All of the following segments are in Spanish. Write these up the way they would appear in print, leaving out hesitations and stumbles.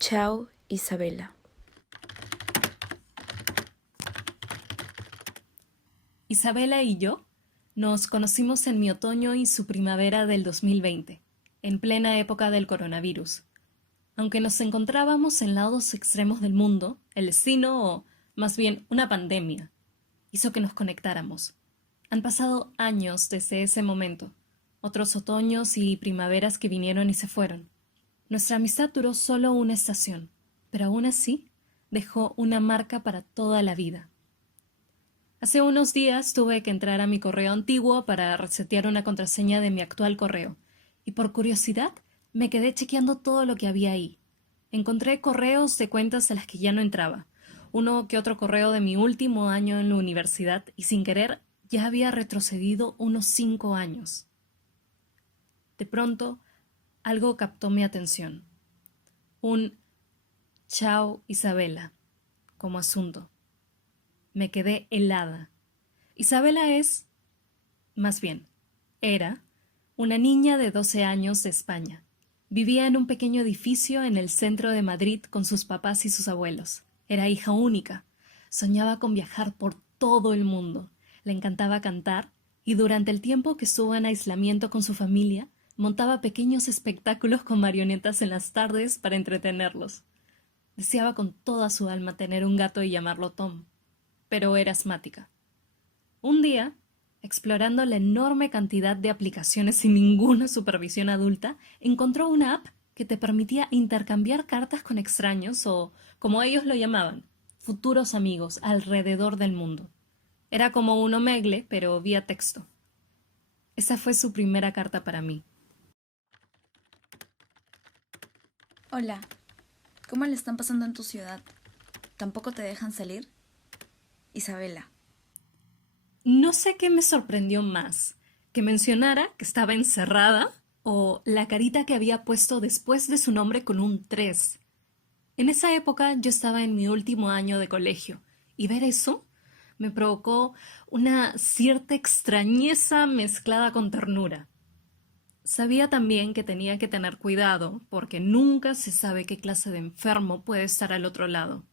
Chao, Isabela. Isabela y yo nos conocimos en mi otoño y su primavera del 2020, en plena época del coronavirus. Aunque nos encontrábamos en lados extremos del mundo, el destino, o más bien una pandemia, hizo que nos conectáramos. Han pasado años desde ese momento, otros otoños y primaveras que vinieron y se fueron. Nuestra amistad duró solo una estación, pero aún así dejó una marca para toda la vida. Hace unos días tuve que entrar a mi correo antiguo para resetear una contraseña de mi actual correo, y por curiosidad me quedé chequeando todo lo que había ahí. Encontré correos de cuentas a las que ya no entraba, uno que otro correo de mi último año en la universidad, y sin querer ya había retrocedido unos 5 años. De pronto, algo captó mi atención. Un "Chao, Isabela" como asunto. Me quedé helada. Isabela más bien, era, una niña de 12 años de España. Vivía en un pequeño edificio en el centro de Madrid con sus papás y sus abuelos. Era hija única. Soñaba con viajar por todo el mundo. Le encantaba cantar y durante el tiempo que estuvo en aislamiento con su familia, montaba pequeños espectáculos con marionetas en las tardes para entretenerlos. Deseaba con toda su alma tener un gato y llamarlo Tom, pero era asmática. Un día, explorando la enorme cantidad de aplicaciones sin ninguna supervisión adulta, encontró una app que te permitía intercambiar cartas con extraños o, como ellos lo llamaban, futuros amigos alrededor del mundo. Era como un omegle, pero vía texto. Esa fue su primera carta para mí. Hola, ¿cómo le están pasando en tu ciudad? ¿Tampoco te dejan salir? Isabela. No sé qué me sorprendió más, que mencionara que estaba encerrada o la carita que había puesto después de su nombre con un 3. En esa época yo estaba en mi último año de colegio y ver eso me provocó una cierta extrañeza mezclada con ternura. Sabía también que tenía que tener cuidado porque nunca se sabe qué clase de enfermo puede estar al otro lado.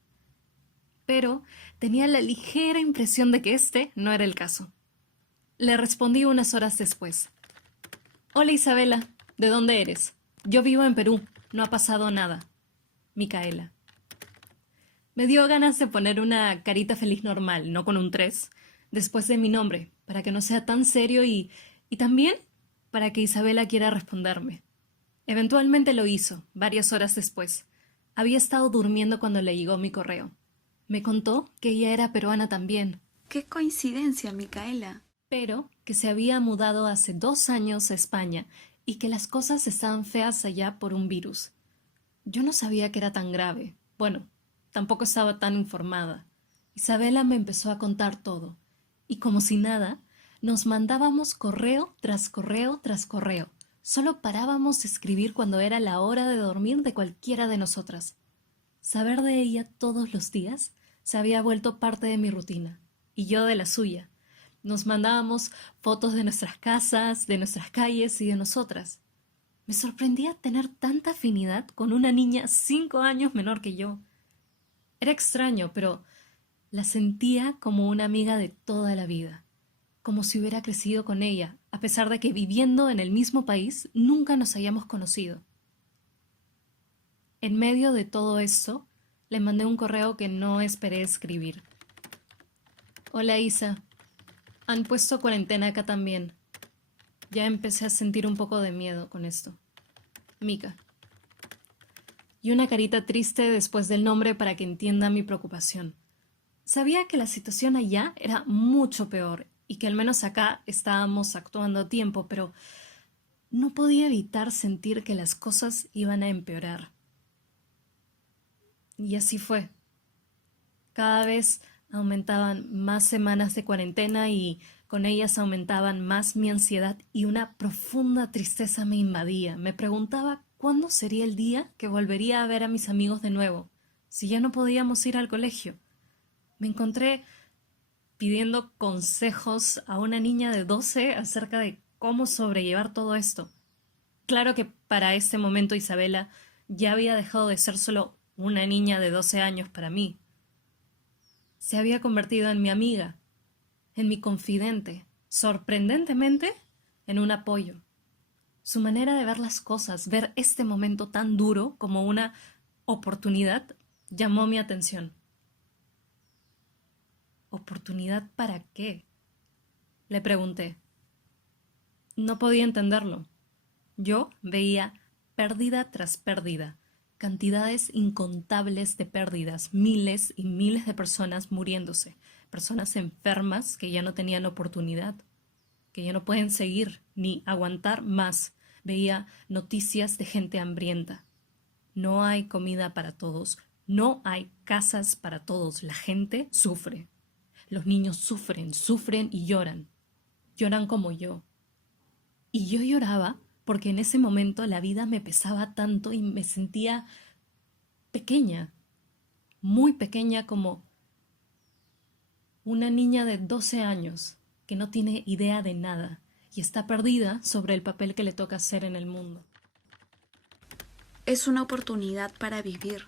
Pero tenía la ligera impresión de que este no era el caso. Le respondí unas horas después. Hola Isabela, ¿de dónde eres? Yo vivo en Perú, no ha pasado nada. Micaela. Me dio ganas de poner una carita feliz normal, no con un 3, después de mi nombre, para que no sea tan serio y también para que Isabela quiera responderme. Eventualmente lo hizo, varias horas después. Había estado durmiendo cuando le llegó mi correo. Me contó que ella era peruana también, ¡Qué coincidencia, Micaela! pero que se había mudado hace 2 años a España y que las cosas estaban feas allá por un virus. Yo no sabía que era tan grave. Bueno, tampoco estaba tan informada. Isabela me empezó a contar todo, y como si nada, nos mandábamos correo tras correo tras correo. Solo parábamos de escribir cuando era la hora de dormir de cualquiera de nosotras. Saber de ella todos los días se había vuelto parte de mi rutina, y yo de la suya. Nos mandábamos fotos de nuestras casas, de nuestras calles y de nosotras. Me sorprendía tener tanta afinidad con una niña 5 años menor que yo. Era extraño, pero la sentía como una amiga de toda la vida, como si hubiera crecido con ella, a pesar de que viviendo en el mismo país nunca nos hayamos conocido. En medio de todo esto, le mandé un correo que no esperé escribir. Hola Isa, han puesto cuarentena acá también. Ya empecé a sentir un poco de miedo con esto. Mica. Y una carita triste después del nombre para que entienda mi preocupación. Sabía que la situación allá era mucho peor y que al menos acá estábamos actuando a tiempo, pero no podía evitar sentir que las cosas iban a empeorar. Y así fue. Cada vez aumentaban más semanas de cuarentena y con ellas aumentaban más mi ansiedad y una profunda tristeza me invadía. Me preguntaba cuándo sería el día que volvería a ver a mis amigos de nuevo, si ya no podíamos ir al colegio. Me encontré pidiendo consejos a una niña de 12 acerca de cómo sobrellevar todo esto. Claro que para ese momento, Isabela, ya había dejado de ser solo una niña de 12 años para mí. Se había convertido en mi amiga, en mi confidente, sorprendentemente en un apoyo. Su manera de ver las cosas, ver este momento tan duro como una oportunidad, llamó mi atención. ¿Oportunidad para qué? Le pregunté. No podía entenderlo. Yo veía pérdida tras pérdida, cantidades incontables de pérdidas, miles y miles de personas muriéndose, personas enfermas que ya no tenían oportunidad, que ya no pueden seguir ni aguantar más. Veía noticias de gente hambrienta. No hay comida para todos, no hay casas para todos. La gente sufre. Los niños sufren, sufren y lloran. Lloran como yo. Y yo lloraba porque en ese momento la vida me pesaba tanto y me sentía pequeña, muy pequeña, como una niña de 12 años que no tiene idea de nada y está perdida sobre el papel que le toca hacer en el mundo. Es una oportunidad para vivir.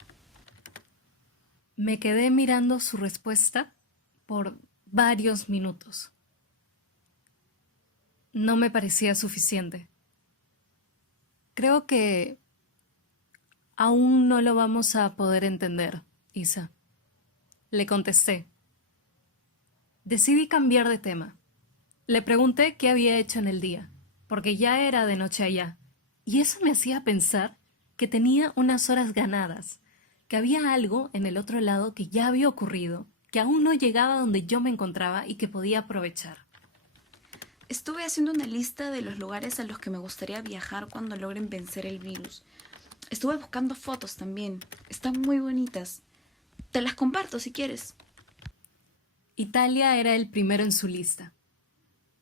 Me quedé mirando su respuesta por varios minutos. No me parecía suficiente. Creo que aún no lo vamos a poder entender, Isa. Le contesté. Decidí cambiar de tema. Le pregunté qué había hecho en el día, porque ya era de noche allá, y eso me hacía pensar que tenía unas horas ganadas, que había algo en el otro lado que ya había ocurrido, que aún no llegaba donde yo me encontraba y que podía aprovechar. Estuve haciendo una lista de los lugares a los que me gustaría viajar cuando logren vencer el virus. Estuve buscando fotos también. Están muy bonitas. Te las comparto si quieres. Italia era el primero en su lista.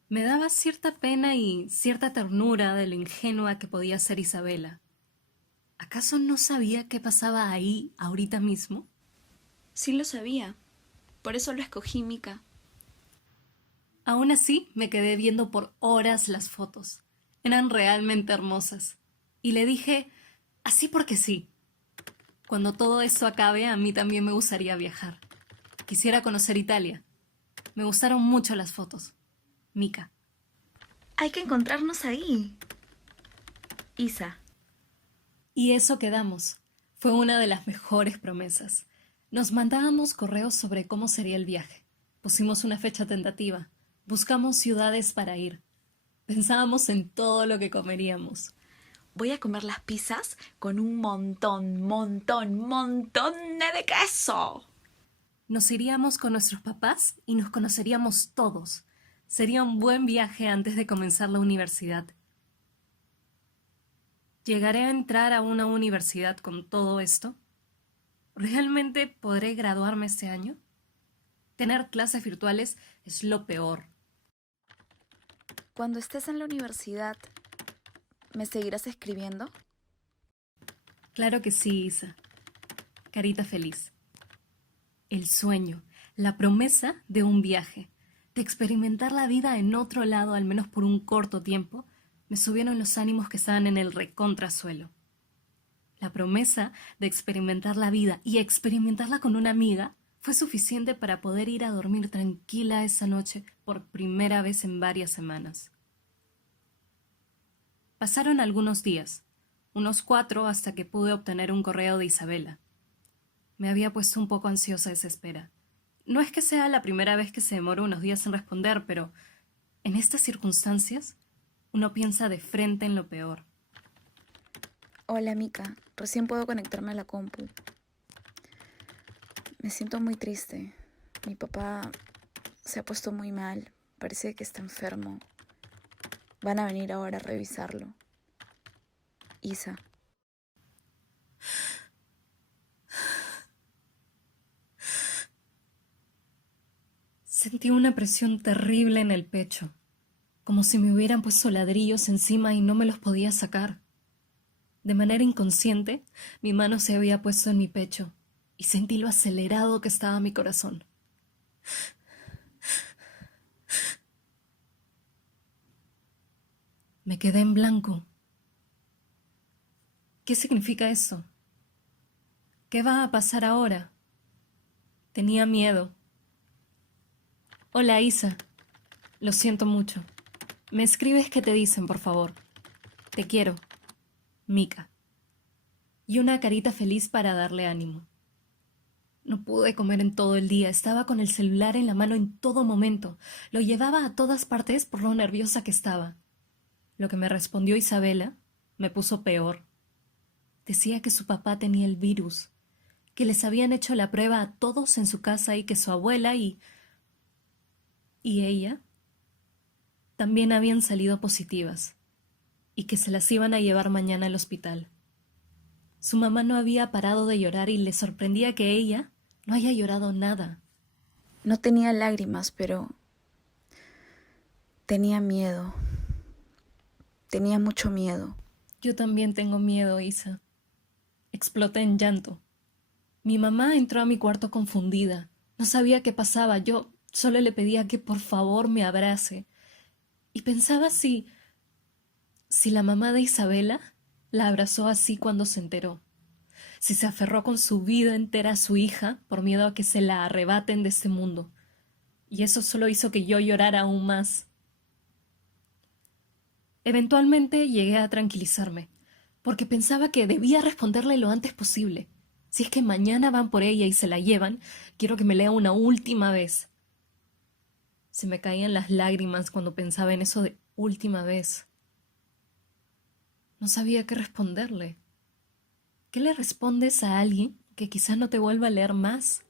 Me daba cierta pena y cierta ternura de lo ingenua que podía ser Isabela. ¿Acaso no sabía qué pasaba ahí ahorita mismo? Sí lo sabía. Por eso lo escogí, Mika. Aún así, me quedé viendo por horas las fotos. Eran realmente hermosas. Y le dije, así porque sí. Cuando todo esto acabe, a mí también me gustaría viajar. Quisiera conocer Italia. Me gustaron mucho las fotos. Mika. Hay que encontrarnos ahí. Isa. Y eso quedamos. Fue una de las mejores promesas. Nos mandábamos correos sobre cómo sería el viaje. Pusimos una fecha tentativa. Buscamos ciudades para ir. Pensábamos en todo lo que comeríamos. Voy a comer las pizzas con un montón de queso. Nos iríamos con nuestros papás y nos conoceríamos todos. Sería un buen viaje antes de comenzar la universidad. ¿Llegaré a entrar a una universidad con todo esto? ¿Realmente podré graduarme este año? Tener clases virtuales es lo peor. Cuando estés en la universidad, ¿me seguirás escribiendo? Claro que sí, Isa. Carita feliz. El sueño, la promesa de un viaje, de experimentar la vida en otro lado al menos por un corto tiempo, me subieron los ánimos que estaban en el recontrasuelo. La promesa de experimentar la vida y experimentarla con una amiga fue suficiente para poder ir a dormir tranquila esa noche por primera vez en varias semanas. Pasaron algunos días, unos 4 hasta que pude obtener un correo de Isabela. Me había puesto un poco ansiosa esa espera. No es que sea la primera vez que se demora unos días en responder, pero en estas circunstancias uno piensa de frente en lo peor. Hola, Mika. Recién puedo conectarme a la compu. Me siento muy triste. Mi papá se ha puesto muy mal. Parece que está enfermo. Van a venir ahora a revisarlo. Isa. Sentí una presión terrible en el pecho, como si me hubieran puesto ladrillos encima y no me los podía sacar. De manera inconsciente, mi mano se había puesto en mi pecho y sentí lo acelerado que estaba mi corazón. Me quedé en blanco. ¿Qué significa eso? ¿Qué va a pasar ahora? Tenía miedo. Hola, Isa. Lo siento mucho. Me escribes qué te dicen, por favor. Te quiero. Mika. Y una carita feliz para darle ánimo. No pude comer en todo el día. Estaba con el celular en la mano en todo momento. Lo llevaba a todas partes por lo nerviosa que estaba. Lo que me respondió Isabela me puso peor. Decía que su papá tenía el virus, que les habían hecho la prueba a todos en su casa y que su abuela y ella también habían salido positivas y que se las iban a llevar mañana al hospital. Su mamá no había parado de llorar y le sorprendía que ella no haya llorado nada. No tenía lágrimas, pero tenía miedo. Tenía mucho miedo. Yo también tengo miedo, Isa. Exploté en llanto. Mi mamá entró a mi cuarto confundida. No sabía qué pasaba. Yo solo le pedía que por favor me abrace. Y pensaba si la mamá de Isabela la abrazó así cuando se enteró. Si se aferró con su vida entera a su hija por miedo a que se la arrebaten de este mundo. Y eso solo hizo que yo llorara aún más. Eventualmente llegué a tranquilizarme, porque pensaba que debía responderle lo antes posible. Si es que mañana van por ella y se la llevan, quiero que me lea una última vez. Se me caían las lágrimas cuando pensaba en eso de última vez. No sabía qué responderle. ¿Qué le respondes a alguien que quizás no te vuelva a leer más?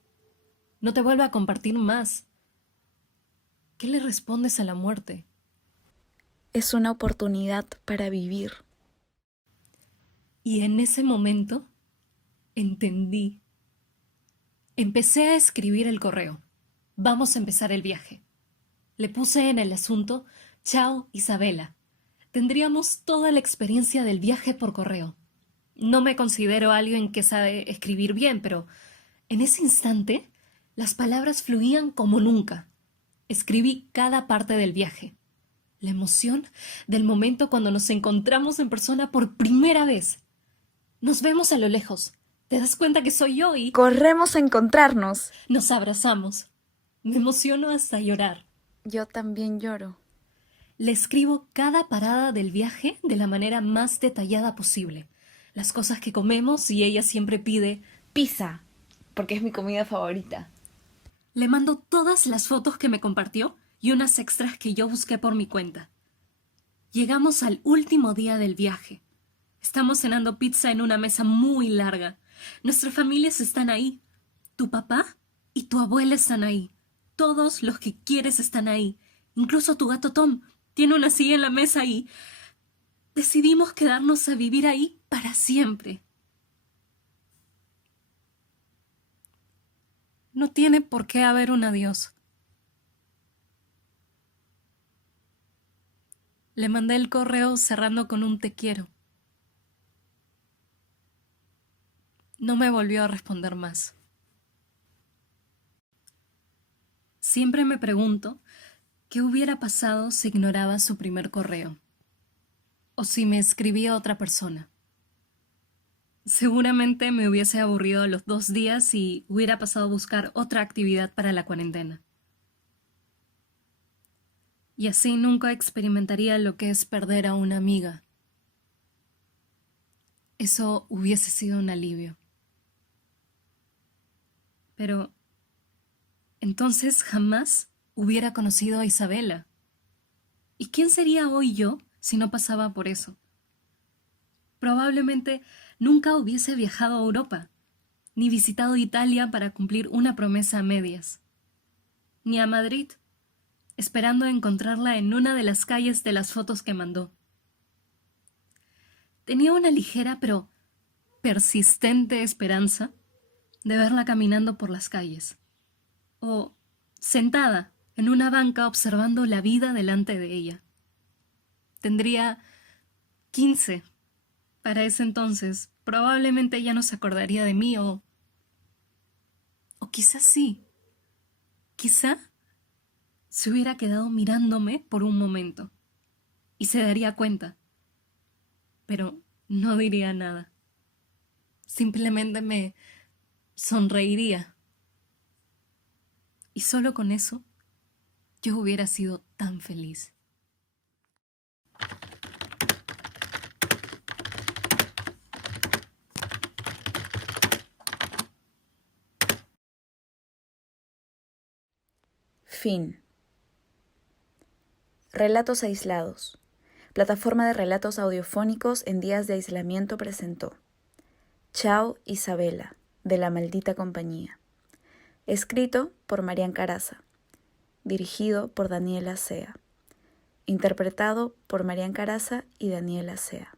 No te vuelva a compartir más. ¿Qué le respondes a la muerte? Es una oportunidad para vivir. Y en ese momento entendí. Empecé a escribir el correo. Vamos a empezar el viaje. Le puse en el asunto, chao, Isabela. Tendríamos toda la experiencia del viaje por correo. No me considero alguien que sabe escribir bien, pero en ese instante las palabras fluían como nunca. Escribí cada parte del viaje. La emoción del momento cuando nos encontramos en persona por primera vez. Nos vemos a lo lejos. ¿Te das cuenta que soy yo y ¡Corremos a encontrarnos! nos abrazamos? Me emociono hasta llorar. Yo también lloro. Le escribo cada parada del viaje de la manera más detallada posible. Las cosas que comemos y ella siempre pide Pizza, porque es mi comida favorita. Le mando todas las fotos que me compartió y unas extras que yo busqué por mi cuenta. Llegamos al último día del viaje. Estamos cenando pizza en una mesa muy larga. Nuestras familias están ahí. Tu papá y tu abuela están ahí. Todos los que quieres están ahí. Incluso tu gato Tom tiene una silla en la mesa y decidimos quedarnos a vivir ahí para siempre. No tiene por qué haber un adiós. Le mandé el correo cerrando con un te quiero. No me volvió a responder más. Siempre me pregunto qué hubiera pasado si ignoraba su primer correo. O si me escribía otra persona. Seguramente me hubiese aburrido a los 2 días y hubiera pasado a buscar otra actividad para la cuarentena. Y así nunca experimentaría lo que es perder a una amiga. Eso hubiese sido un alivio. Pero entonces jamás hubiera conocido a Isabela. ¿Y quién sería hoy yo si no pasaba por eso? Probablemente nunca hubiese viajado a Europa, ni visitado Italia para cumplir una promesa a medias, ni a Madrid, esperando encontrarla en una de las calles de las fotos que mandó. Tenía una ligera pero persistente esperanza de verla caminando por las calles, o sentada en una banca observando la vida delante de ella. Tendría 15. Para ese entonces, probablemente ella no se acordaría de mí o quizás sí. Quizá se hubiera quedado mirándome por un momento y se daría cuenta, pero no diría nada. simplemente me sonreiría. Y solo con eso, yo hubiera sido tan feliz. Fin. Relatos aislados. Plataforma de relatos audiofónicos en días de aislamiento presentó Chao Isabela, de La Maldita Compañía. Escrito por Marian Caraza. Dirigido por Daniela Sea. Interpretado por Marian Caraza y Daniela Sea.